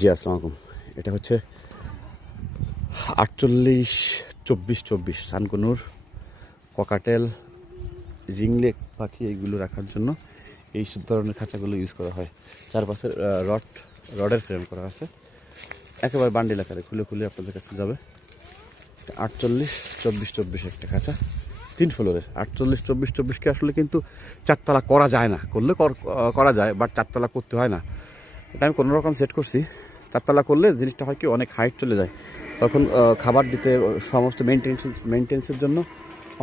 জি আসসালামু আলাইকুম। এটা হচ্ছে 48-24-24 সানকনুর ককাটেল রিংলেক পাখি এইগুলো রাখার জন্য এই ধরনের খাঁচাগুলো ইউজ করা হয়। চারপাশে রডের ফ্রেম করা আছে, একেবারে বান্ডিল আকারে খুলে খুলে আপনাদের কাছে যাবে। 48-24-24 একটা খাঁচা, 3 ফ্লোরের। 48-24-24কে আসলে কিন্তু চারতলা করা যায় না, করলে করা যায়, বাট চারতলা করতে হয় না। এটা আমি কোনো রকম সেট করছি। চারতলা করলে জিনিসটা হয় কি, অনেক হাইট চলে যায়, তখন খাবার দিতে সমস্ত মেনটেন্সের জন্য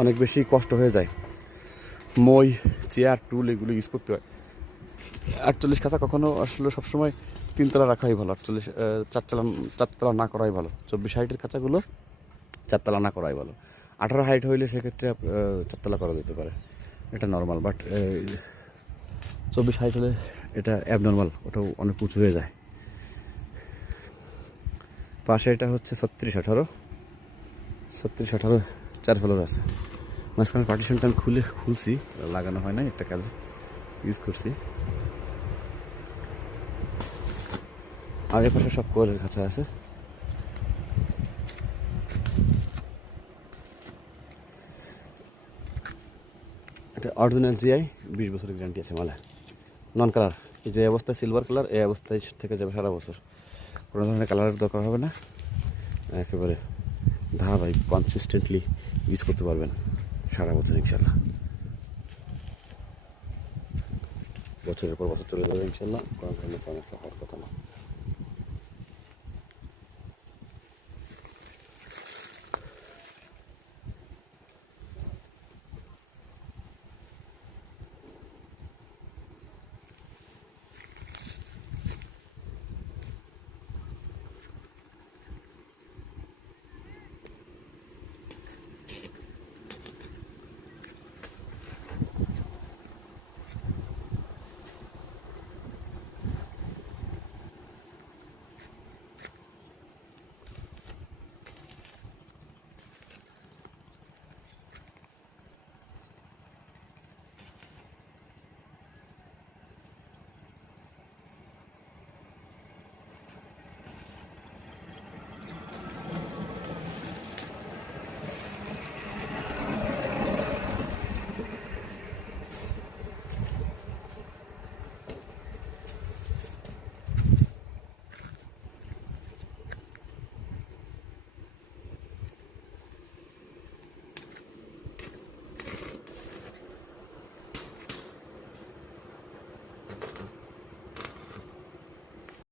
অনেক বেশি কষ্ট হয়ে যায়। মই, চেয়ার, টুল এগুলো ইউজ করতে হয়। 48 খাঁচা কখনো আসলে সবসময় 3তলা রাখাই ভালো, চারতলা না করাই ভালো। 24 হাইটের খাঁচাগুলো চারতলা না করাই ভালো। 18 হাইট হইলে সেক্ষেত্রে চারতলা করা যেতে পারে, এটা নর্মাল। বাট 24 হাইট হলে এটা অ্যাবনর্মাল, ওটাও অনেক উঁচু হয়ে যায়। পাশে এটা হচ্ছে 36-18 4 ফ্লোর আছে। মাঝখানে পার্টিশনটা আমি খুলছি, লাগানো হয় না, একটা কাজে ইউজ করছি। আগের পাশে সব কোয়েলের খাঁচা আছে। এটা অরিজিনাল জিআই, 20 বছরের গ্যারান্টি আছে মালে। নন কালার, এই যে অবস্থায় সিলভার কালার, এই অবস্থায় থেকে যাবে সারা বছর, কোনো ধরনের কালারের দরকার হবে না। একেবারে ধারাবাহিক কনসিস্টেন্টলি ইউজ করতে পারবেন সারা বছর ইনশাল্লাহ। বছরের পর বছর চলে যাবে ইনশাল্লাহ, কোনো ধরনের সমস্যা হওয়ার কথা না।